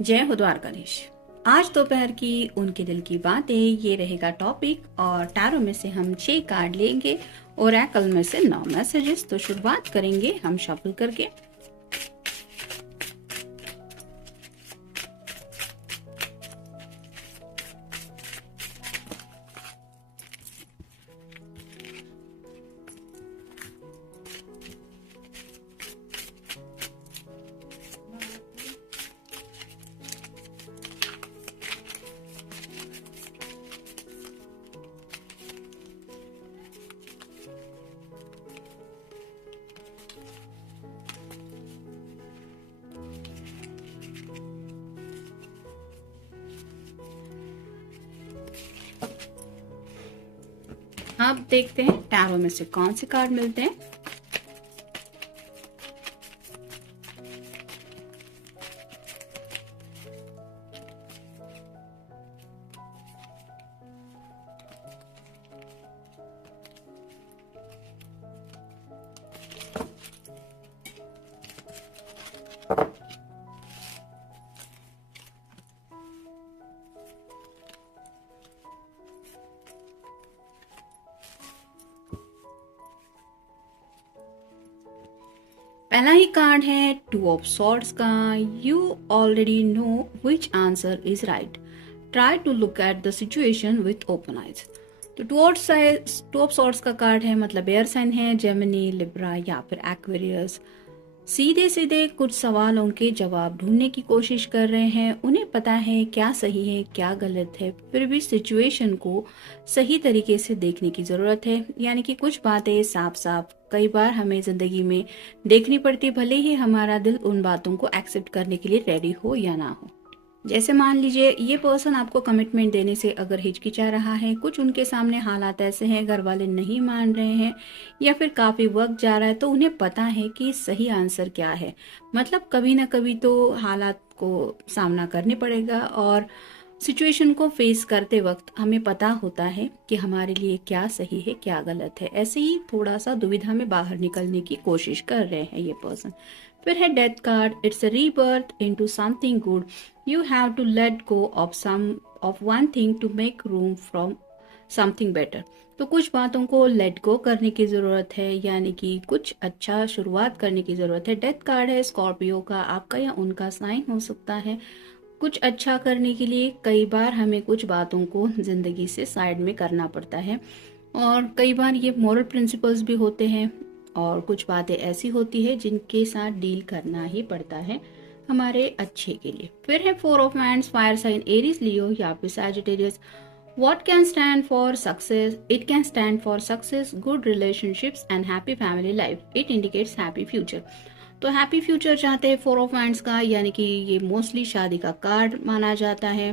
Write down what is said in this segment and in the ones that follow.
जय हो द्वारकाधीश। आज दोपहर की उनके दिल की बातें ये रहेगा टॉपिक, और टैरो में से हम 6 कार्ड लेंगे और ओरेकल में से 9 मैसेजेस। तो शुरुआत करेंगे हम शफल करके। अब देखते हैं टैरो में से कौन से कार्ड मिलते हैं। पहला ही कार्ड है 2 ऑफ सॉर्ड्स का। You already know which answer is right, try to look at the situation with open eyes. तो 2 ऑफ सॉर्ड्स का कार्ड है, मतलब एयर साइन है, जेमिनी, लिब्रा या फिर एक्वेरियस। सीधे सीधे कुछ सवालों के जवाब ढूंढने की कोशिश कर रहे हैं। उन्हें पता है क्या सही है क्या गलत है, फिर भी सिचुएशन को सही तरीके से देखने की जरूरत है। यानी कि कुछ बातें साफ साफ कई बार हमें जिंदगी में देखनी पड़ती, भले ही हमारा दिल उन बातों को एक्सेप्ट करने के लिए रेडी हो या ना हो। जैसे मान लीजिए ये पर्सन आपको कमिटमेंट देने से अगर हिचकिचा रहा है, कुछ उनके सामने हालात ऐसे हैं, घर वाले नहीं मान रहे हैं या फिर काफी वक्त जा रहा है, तो उन्हें पता है कि सही आंसर क्या है। मतलब कभी ना कभी तो हालात को सामना करने पड़ेगा, और सिचुएशन को फेस करते वक्त हमें पता होता है कि हमारे लिए क्या सही है क्या गलत है। ऐसे ही थोड़ा सा दुविधा में बाहर निकलने की कोशिश कर रहे हैं ये पर्सन। फिर है death card. It's a rebirth into something good. You have to let go of one thing to make room from something better. तो कुछ बातों को लेट गो करने की जरूरत है, यानी कि कुछ अच्छा शुरुआत करने की जरूरत है। डेथ कार्ड है स्कॉर्पियो का, आपका या उनका साइन हो सकता है। कुछ अच्छा करने के लिए कई बार हमें कुछ बातों को जिंदगी से साइड में करना पड़ता है, और कई बार ये मॉरल प्रिंसिपल्स भी होते हैं, और कुछ बातें ऐसी होती है जिनके साथ डील करना ही पड़ता है हमारे अच्छे के लिए। फिर है 4 of wands, fire sign, Aries, Leo या फिर Sagittarius. What can stand for success? It can stand for success, good relationships and happy family life. It indicates happy future. तो हैप्पी फ्यूचर चाहते हैं 4 ऑफ वांड्स का, यानी कि ये mostly शादी का कार्ड माना जाता है।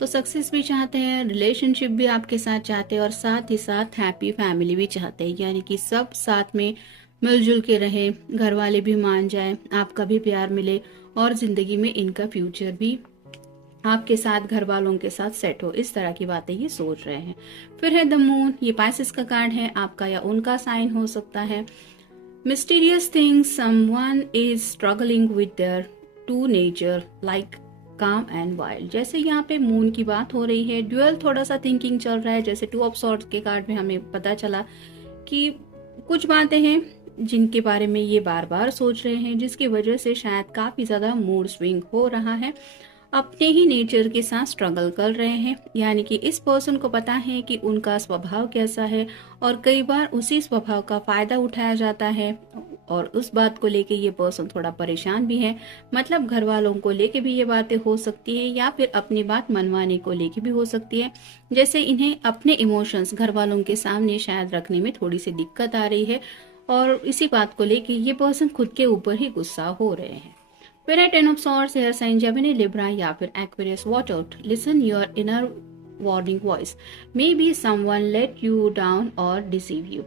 तो सक्सेस भी चाहते हैं, रिलेशनशिप भी आपके साथ चाहते हैं, और साथ ही साथ हैप्पी फैमिली भी चाहते हैं, यानी कि सब साथ में मिलजुल के रहे, घर वाले भी मान जाए, आपका भी प्यार मिले, और जिंदगी में इनका फ्यूचर भी आपके साथ घर वालों के साथ सेट हो। इस तरह की बातें ये सोच रहे हैं। फिर है द मून। ये पाइसेस का कार्ड है, आपका या उनका साइन हो सकता है। Mysterious things, someone is struggling with their true nature, like calm and wild। जैसे यहाँ पे मून की बात हो रही है, ड्यूअल थोड़ा सा थिंकिंग चल रहा है। जैसे 2 ऑफ सॉर्ड्स के कार्ड में हमें पता चला कि कुछ बातें हैं जिनके बारे में ये बार बार सोच रहे हैं, जिसकी वजह से शायद काफी ज्यादा मूड स्विंग हो रहा है, अपने ही नेचर के साथ स्ट्रगल कर रहे हैं। यानी कि इस पर्सन को पता है कि उनका स्वभाव कैसा है, और कई बार उसी स्वभाव का फायदा उठाया जाता है, और उस बात को लेके ये पर्सन थोड़ा परेशान भी है। मतलब घर वालों को लेके भी ये बातें हो सकती है, या फिर अपनी बात मनवाने को लेके भी हो सकती है। जैसे इन्हें अपने इमोशंस घर वालों के सामने शायद रखने में थोड़ी सी दिक्कत आ रही है, और इसी बात को लेके ये पर्सन खुद के ऊपर ही गुस्सा हो रहे हैं। फिर है 10 of swords, air sign, Gemini, Libra या फिर Aquarius. Watch out, listen your inner warning voice, may be someone let you down और डिसीव यू।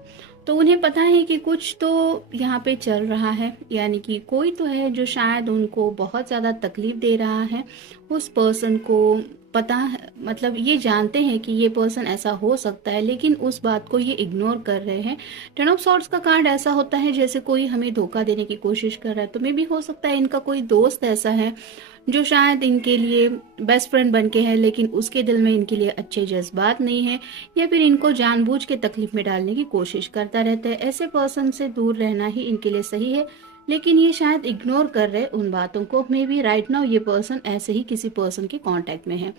तो उन्हें पता है कि कुछ तो यहाँ पे चल रहा है, यानी कि कोई तो है जो शायद उनको बहुत ज़्यादा तकलीफ दे रहा है। उस पर्सन को पता है, मतलब ये जानते हैं कि ये पर्सन ऐसा हो सकता है, लेकिन उस बात को ये इग्नोर कर रहे हैं। टेन ऑफ सॉर्ड्स का कार्ड ऐसा होता है जैसे कोई हमें धोखा देने की कोशिश कर रहा है। तो मे भी हो सकता है इनका कोई दोस्त ऐसा है जो शायद इनके लिए बेस्ट फ्रेंड बन के है, लेकिन उसके दिल में इनके लिए अच्छे जज्बात नहीं है, या फिर इनको जानबूझ के तकलीफ में डालने की कोशिश करता रहता है। ऐसे पर्सन से दूर रहना ही इनके लिए सही है, लेकिन ये शायद इग्नोर कर रहे उन बातों को। मे बी राइट नाउ ये पर्सन ऐसे ही किसी पर्सन के कांटेक्ट में है।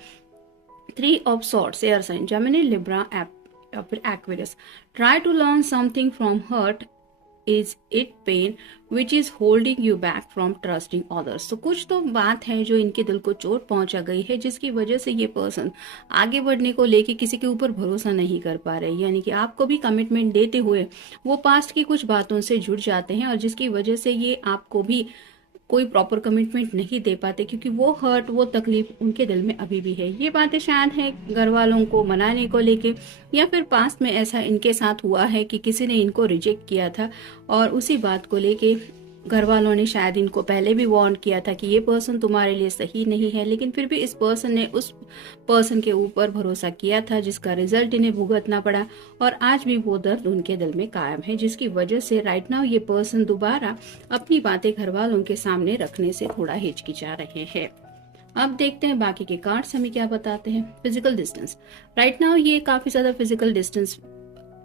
3 of swords, air sign, Gemini, Libra या फिर Aquarius. Try to learn something from hurt, is it pain which is holding you back from trusting others. तो कुछ तो बात है जो इनके दिल को चोट पहुंचा गई है, जिसकी वजह से ये पर्सन आगे बढ़ने को लेके किसी के ऊपर भरोसा नहीं कर पा रहे, यानी कि आपको भी कमिटमेंट देते हुए वो पास्ट की कुछ बातों से जुड़ जाते हैं, और जिसकी वजह से ये आपको भी कोई प्रॉपर कमिटमेंट नहीं दे पाते, क्योंकि वो हर्ट, वो तकलीफ उनके दिल में अभी भी है। ये बातें शायद है घर वालों को मनाने को लेके, या फिर पास्ट में ऐसा इनके साथ हुआ है कि किसी ने इनको रिजेक्ट किया था, और उसी बात को लेके घर वालों ने शायद इनको पहले भी वार्न किया था कि ये पर्सन तुम्हारे लिए सही नहीं है, लेकिन फिर भी इस पर्सन ने उस पर्सन के ऊपर भरोसा किया था, जिसका रिजल्ट इन्हें भुगतना पड़ा, और आज भी वो दर्द उनके दिल में कायम है, जिसकी वजह से राइट नाउ ये पर्सन दोबारा अपनी बातें घर वालों के सामने रखने से थोड़ा हिचकिचा रहे हैं। अब देखते हैं बाकी के कार्ड्स हमें क्या बताते हैं। फिजिकल डिस्टेंस, राइट नाउ ये काफी ज्यादा फिजिकल डिस्टेंस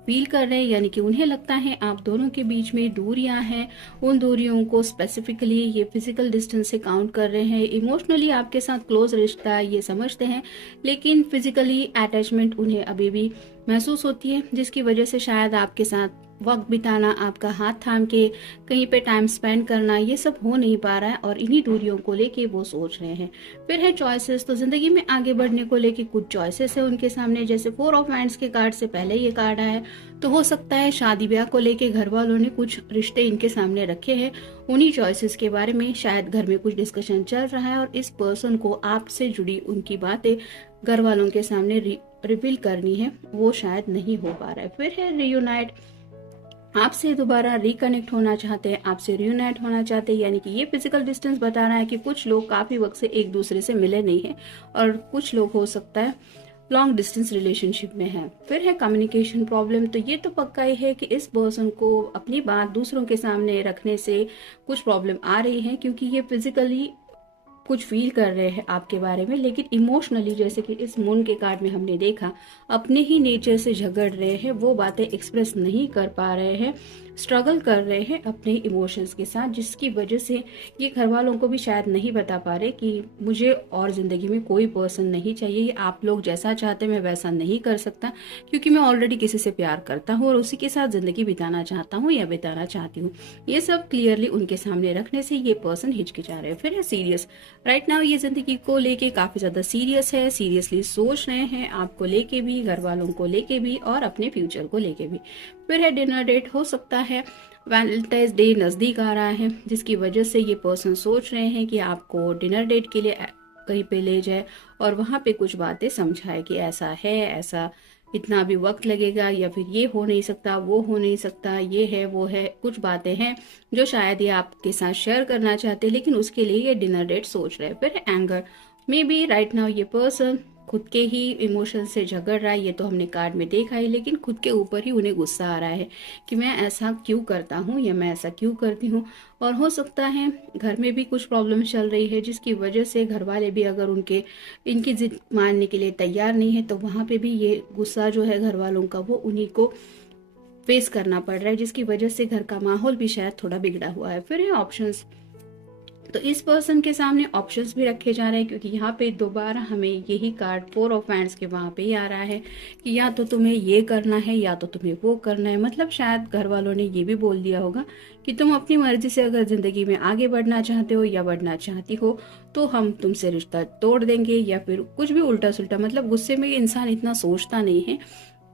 फील कर रहे हैं, यानी कि उन्हें लगता है आप दोनों के बीच में दूरियां हैं। उन दूरियों को स्पेसिफिकली ये फिजिकल डिस्टेंस से काउंट कर रहे हैं। इमोशनली आपके साथ क्लोज रिश्ता ये समझते हैं, लेकिन फिजिकली अटैचमेंट उन्हें अभी भी महसूस होती है, जिसकी वजह से शायद आपके साथ वक्त बिताना, आपका हाथ थाम के कहीं पे टाइम स्पेंड करना, ये सब हो नहीं पा रहा है, और इन्हीं दूरियों को लेके वो सोच रहे हैं। फिर है चॉइसेस, तो जिंदगी में आगे बढ़ने को लेके कुछ चॉइसेस है उनके सामने, जैसे 4 ऑफ हैंड्स के कार्ड से पहले ये कार्ड आया है। तो हो सकता है शादी ब्याह को लेके घर वालों ने कुछ रिश्ते इनके सामने रखे हैं, उन्हीं चॉइसेस के बारे में शायद घर में कुछ डिस्कशन चल रहा है, और इस पर्सन को आपसे जुड़ी उनकी बातें घर वालों के सामने रिवील करनी है, वो शायद नहीं हो पा रहा है। फिर है रियूनाइट, आपसे दोबारा रिकनेक्ट होना चाहते हैं, आपसे रियूनाइट होना चाहते हैं, यानी कि ये फिजिकल डिस्टेंस बता रहा है कि कुछ लोग काफी वक्त से एक दूसरे से मिले नहीं है, और कुछ लोग हो सकता है लॉन्ग डिस्टेंस रिलेशनशिप में है। फिर है कम्युनिकेशन प्रॉब्लम, तो ये तो पक्का ही है कि इस पर्सन को अपनी बात दूसरों के सामने रखने से कुछ प्रॉब्लम आ रही है, क्योंकि ये फिजिकली कुछ फील कर रहे हैं आपके बारे में, लेकिन इमोशनली, जैसे कि इस मून के कार्ड में हमने देखा, अपने ही नेचर से झगड़ रहे हैं, वो बातें एक्सप्रेस नहीं कर पा रहे हैं, स्ट्रगल कर रहे हैं अपने इमोशंस के साथ, जिसकी वजह से ये घर वालों को भी शायद नहीं बता पा रहे कि मुझे और जिंदगी में कोई पर्सन नहीं चाहिए, आप लोग जैसा चाहते मैं वैसा नहीं कर सकता, क्योंकि मैं ऑलरेडी किसी से प्यार करता हूँ और उसी के साथ जिंदगी बिताना चाहता हूँ या बिताना चाहती हूँ। ये सब क्लियरली उनके सामने रखने से ये पर्सन हिचकिचा रहे हैं। फिर है सीरियस, राइट नाउ ये जिंदगी को लेके काफी ज्यादा सीरियस है, सीरियसली सोच रहे हैं, आपको लेके भी, घर वालों को लेके भी, और अपने फ्यूचर को लेके भी। फिर है डिनर डेट, हो सकता है वैलेंटाइंस डे नजदीक आ रहा है, जिसकी वजह से ये पर्सन सोच रहे हैं कि आपको डिनर डेट के लिए कहीं पे ले जाए और वहां पे कुछ बातें समझाए कि ऐसा है, ऐसा इतना भी वक्त लगेगा, या फिर ये हो नहीं सकता, वो हो नहीं सकता, ये है वो है, कुछ बातें हैं जो शायद ये आपके साथ शेयर करना चाहते हैं, लेकिन उसके लिए ये डिनर डेट सोच रहे हैं। फिर anger, may be right now ये पर्सन खुद के ही इमोशन से झगड़ रहा है, ये तो हमने कार्ड में देखा है, लेकिन खुद के ऊपर ही उन्हें गुस्सा आ रहा है कि मैं ऐसा क्यों करता हूँ या मैं ऐसा क्यों करती हूँ। और हो सकता है घर में भी कुछ प्रॉब्लम चल रही है, जिसकी वजह से घर वाले भी अगर इनकी जिद मानने के लिए तैयार नहीं है, तो वहां पे भी ये गुस्सा जो है घर वालों का, वो उन्हीं को फेस करना पड़ रहा है, जिसकी वजह से घर का माहौल भी शायद थोड़ा बिगड़ा हुआ है। फिर ये ऑप्शंस, तो इस पर्सन के सामने ऑप्शंस भी रखे जा रहे हैं, क्योंकि यहाँ पे दोबारा हमें यही कार्ड 4 ऑफ हैंड्स के वहां पे ही आ रहा है कि या तो तुम्हें ये करना है या तो तुम्हें वो करना है। मतलब शायद घर वालों ने ये भी बोल दिया होगा कि तुम अपनी मर्जी से अगर जिंदगी में आगे बढ़ना चाहते हो या बढ़ना चाहती हो तो हम तुमसे रिश्ता तोड़ देंगे, या फिर कुछ भी उल्टा सुल्टा। मतलब गुस्से में इंसान इतना सोचता नहीं है,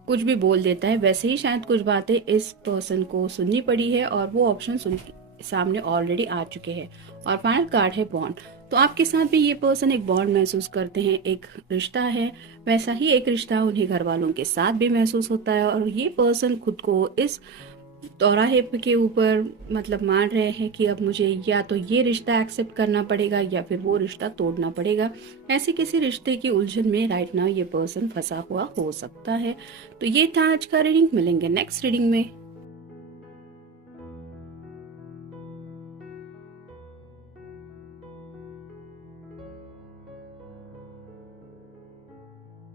कुछ भी बोल देता है। वैसे ही शायद कुछ बातें इस पर्सन को सुननी पड़ी है और वो ऑप्शन सामने ऑलरेडी आ चुके हैं। और फाइनल कार्ड है बॉन्ड। तो आपके साथ भी ये पर्सन एक बॉन्ड महसूस करते हैं, एक रिश्ता है, वैसा ही एक रिश्ता उन्हीं घर वालों के साथ भी महसूस होता है। और ये पर्सन खुद को इस चौराहे के ऊपर मतलब मान रहे हैं कि अब मुझे या तो ये रिश्ता एक्सेप्ट करना पड़ेगा या फिर वो रिश्ता तोड़ना पड़ेगा। ऐसे किसी रिश्ते की उलझन में राइट नाउ ये पर्सन फंसा हुआ हो सकता है। तो ये था आज का रीडिंग। मिलेंगे नेक्स्ट रीडिंग में।